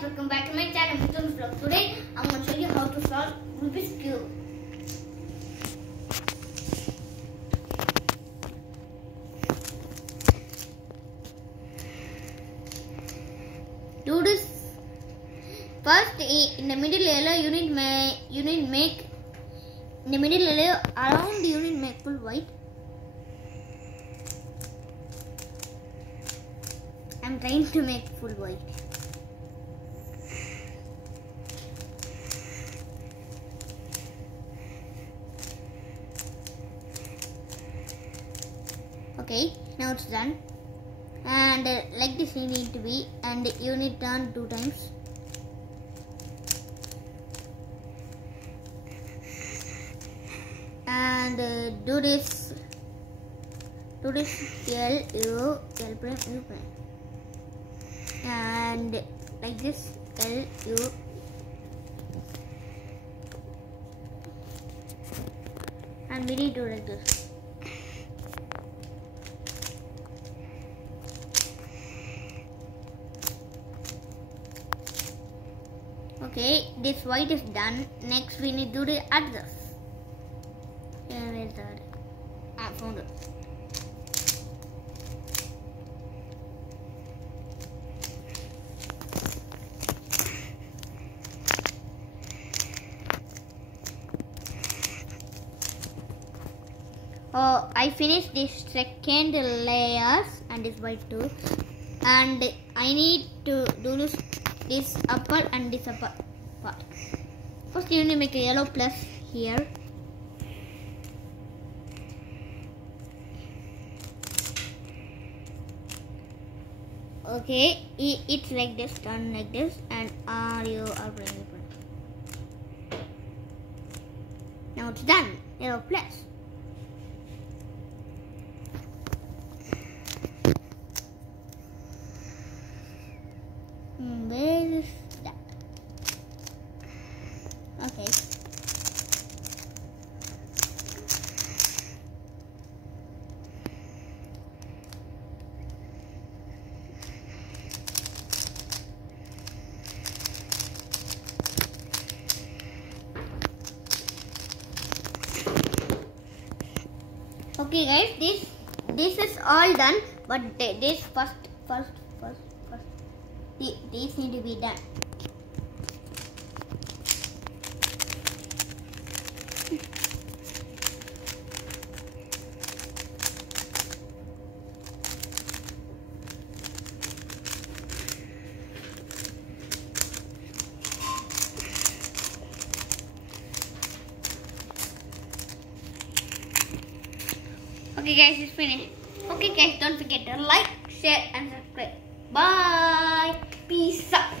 guys, welcome back to my channel MITHUN'S vlog. Today I'm going to show you how to solve Rubik's cube. Do this first. In the middle area you need make in the middle area around you need make full white. I'm trying to make full white. Okay, now it's done. And like this you need to be, and you need to turn 2 times. And do this L U L prime U prime. And like this L U and we need to do like this. Okay, this white is done. Next we need to do the others. Here is that. I found it. Oh, I finished this second layers and this white too, and I need to do this upper and this upper part. First you need to make a yellow plus here. Okay, it's like this, turn like this, and R-U R prime. Now it's done. Yellow plus. Where is that? Okay. Okay guys, this is all done, but this first. These need to be done. Okay guys, it's finished. Okay guys, don't forget to like, share and subscribe. Bye. Peace out.